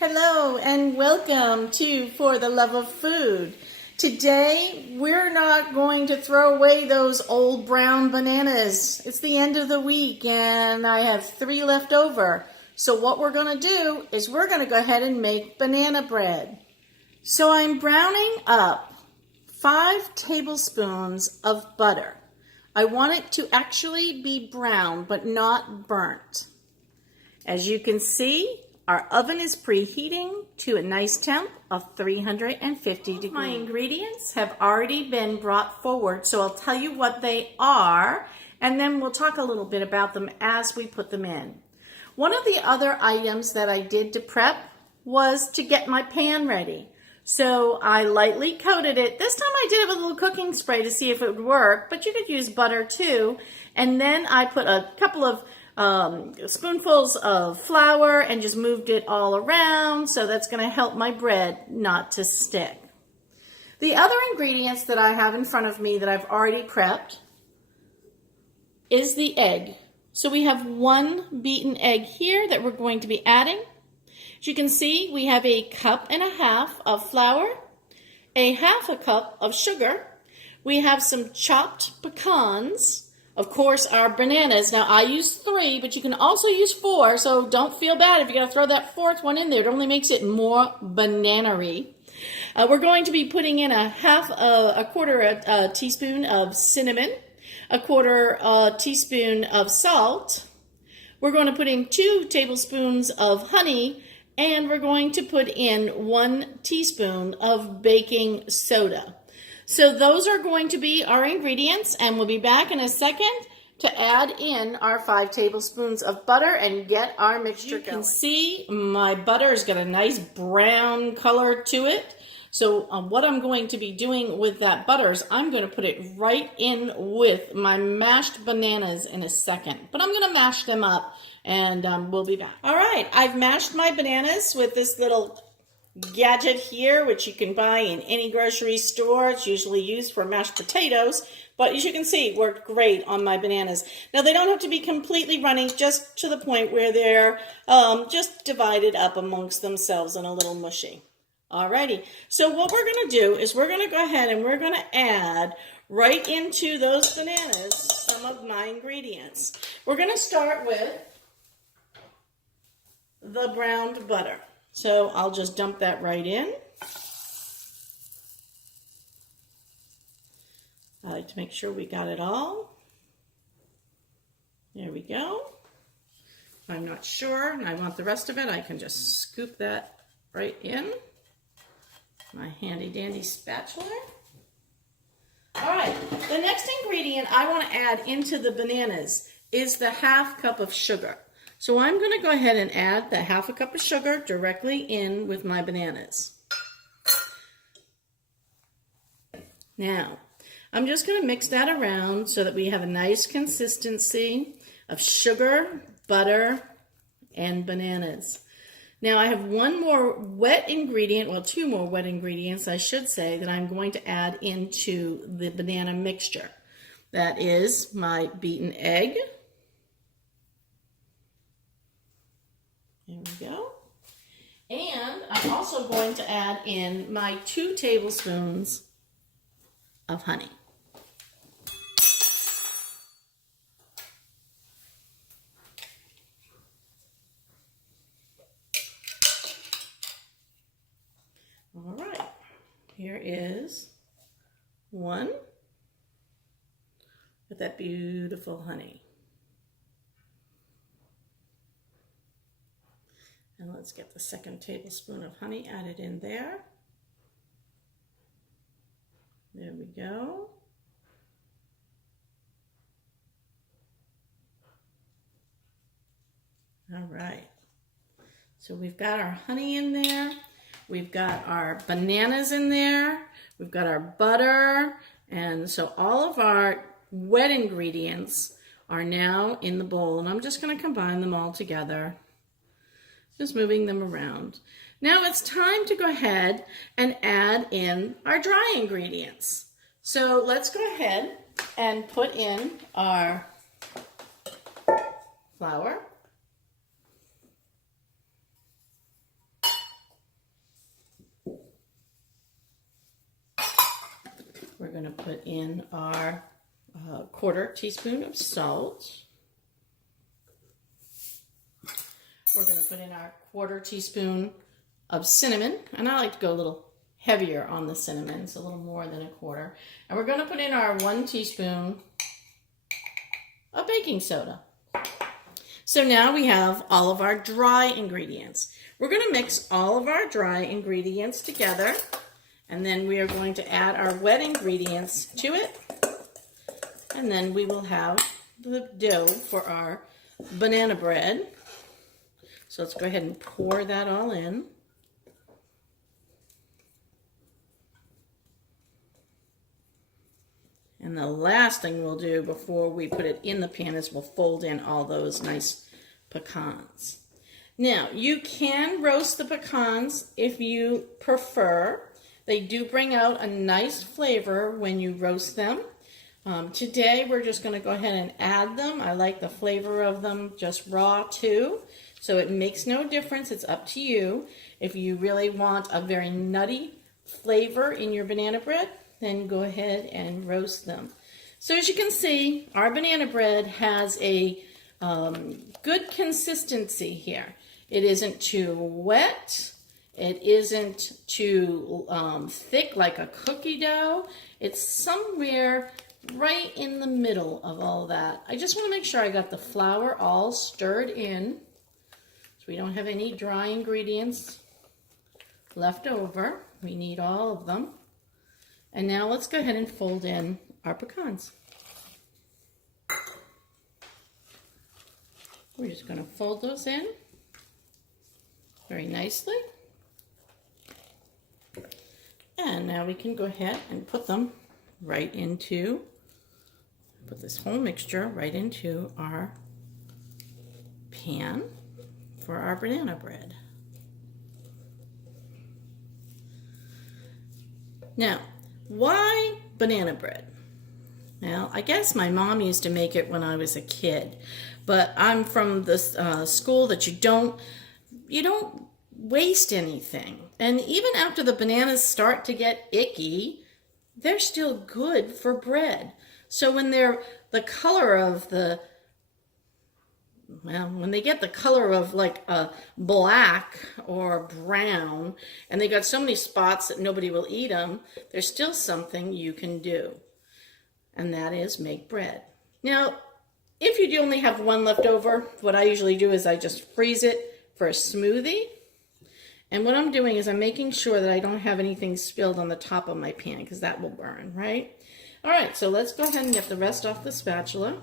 Hello and welcome to For the Love of Food. Today we're not going to throw away those old brown bananas. It's the end of the week and I have 3 left over. So what we're going to do is we're going to go ahead and make banana bread. So I'm browning up 5 tablespoons of butter. I want it to actually be brown but not burnt. As you can see, our oven is preheating to a nice temp of 350 degrees. My ingredients have already been brought forward, so I'll tell you what they are, and then we'll talk a little bit about them as we put them in. One of the other items that I did to prep was to get my pan ready. So I lightly coated it. This time I did it with a little cooking spray to see if it would work, but you could use butter too. And then I put a couple of spoonfuls of flour and just moved it all around, so that's going to help my bread not to stick. The other ingredients that I have in front of me that I've already prepped is the egg. So we have 1 beaten egg here that we're going to be adding. As you can see, we have a 1.5 cups of flour, a 1/2 cup of sugar. We have some chopped pecans. Of course, our bananas. Now, I use 3, but you can also use 4, so don't feel bad if you got to throw that 4th one in there. It only makes it more banana-y. We're going to be putting in a 1/4 teaspoon of cinnamon, a 1/4 teaspoon of salt. We're going to put in 2 tablespoons of honey, and we're going to put in 1 teaspoon of baking soda. So those are going to be our ingredients, and we'll be back in a second to add in our 5 tablespoons of butter and get our mixture going. You can see my butter's got a nice brown color to it. So what I'm going to be doing with that butter is I'm going to put it right in with my mashed bananas in a second. But I'm going to mash them up, and we'll be back. All right, I've mashed my bananas with this little gadget here, which you can buy in any grocery store. It's usually used for mashed potatoes, but as you can see, it worked great on my bananas. Now, they don't have to be completely runny, just to the point where they're just divided up amongst themselves and a little mushy. Alrighty, so what we're going to do is we're going to go ahead and we're going to add right into those bananas some of my ingredients. We're going to start with the browned butter. So I'll just dump that right in. I like to make sure we got it all. There we go. If I'm not sure and I want the rest of it, I can just scoop that right in. My handy dandy spatula. All right, the next ingredient I want to add into the bananas is the 1/2 cup of sugar. So I'm going to go ahead and add the 1/2 cup of sugar directly in with my bananas. Now, I'm just going to mix that around so that we have a nice consistency of sugar, butter, and bananas. Now, I have 1 more wet ingredient, well, 2 more wet ingredients, I should say, that I'm going to add into the banana mixture. That is my beaten egg. There we go. And I'm also going to add in my 2 tablespoons of honey. All right, here is 1 with that beautiful honey. And let's get the 2nd tablespoon of honey added in there. There we go. All right. So we've got our honey in there. We've got our bananas in there. We've got our butter. And so all of our wet ingredients are now in the bowl. And I'm just going to combine them all together. Just moving them around. Now it's time to go ahead and add in our dry ingredients. So let's go ahead and put in our flour, we're going to put in our quarter teaspoon of salt. We're going to put in our quarter teaspoon of cinnamon, and I like to go a little heavier on the cinnamon, so a little more than a quarter. And we're going to put in our 1 teaspoon of baking soda. So now we have all of our dry ingredients. We're going to mix all of our dry ingredients together, and then we are going to add our wet ingredients to it, and then we will have the dough for our banana bread. So let's go ahead and pour that all in. And the last thing we'll do before we put it in the pan is we'll fold in all those nice pecans. Now, you can roast the pecans if you prefer. They do bring out a nice flavor when you roast them. Today, we're just going to go ahead and add them. I like the flavor of them just raw too. So it makes no difference. It's up to you. If you really want a very nutty flavor in your banana bread, then go ahead and roast them. So as you can see, our banana bread has a good consistency here. It isn't too wet. It isn't too thick like a cookie dough. It's somewhere right in the middle of all that. I just want to make sure I got the flour all stirred in so we don't have any dry ingredients left over. We need all of them. And now let's go ahead and fold in our pecans. We're just going to fold those in very nicely. And now we can go ahead and put them right into, put this whole mixture right into our pan for our banana bread. Now, why banana bread? Now, I guess my mom used to make it when I was a kid, but I'm from the school that you don't waste anything. And even after the bananas start to get icky, they're still good for bread. So when they're the color of the, well, when they get the color of like a black or brown, and they got so many spots that nobody will eat them, there's still something you can do, and that is make bread. Now, if you do only have one left over, what I usually do is I just freeze it for a smoothie. And what I'm doing is I'm making sure that I don't have anything spilled on the top of my pan, because that will burn, right? All right, so let's go ahead and get the rest off the spatula.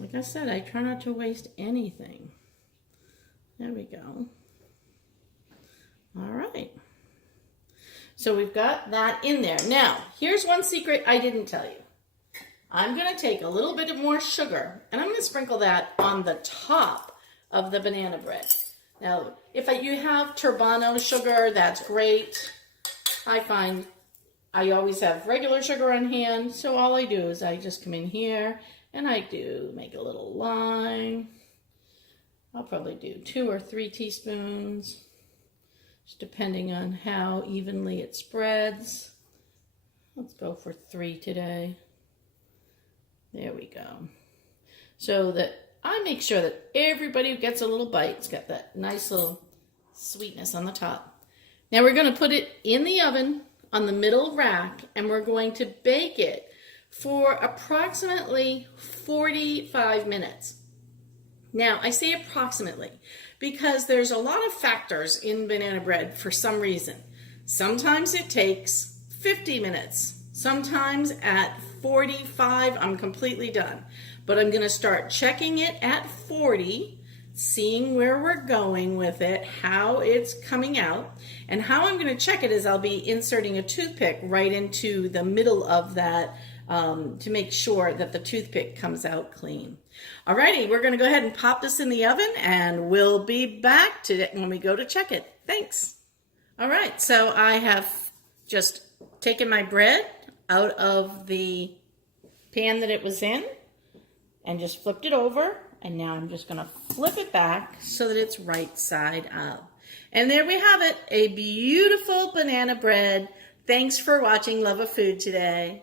Like I said, I try not to waste anything. There we go. All right. So we've got that in there. Now, here's one secret I didn't tell you. I'm going to take a little bit more sugar, and I'm going to sprinkle that on the top of the banana bread. Now, if you have turbano sugar, that's great. I find I always have regular sugar on hand, so all I do is I just come in here and I do make a little line. I'll probably do 2 or 3 teaspoons, just depending on how evenly it spreads. Let's go for 3 today. There we go. So that I make sure that everybody gets a little bite. It's got that nice little sweetness on the top. Now we're going to put it in the oven on the middle rack, and we're going to bake it for approximately 45 minutes. Now, I say approximately because there's a lot of factors in banana bread for some reason. Sometimes it takes 50 minutes. Sometimes at 45, I'm completely done. But I'm going to start checking it at 40, seeing where we're going with it, how it's coming out. And how I'm going to check it is I'll be inserting a toothpick right into the middle of that to make sure that the toothpick comes out clean. Alrighty, we're going to go ahead and pop this in the oven, and we'll be back to it when we go to check it. Thanks. All right, so I have just taken my bread out of the pan that it was in and just flipped it over, and now I'm just going to flip it back so that it's right side up. And there we have it, a beautiful banana bread Thanks for watching Love of Food today.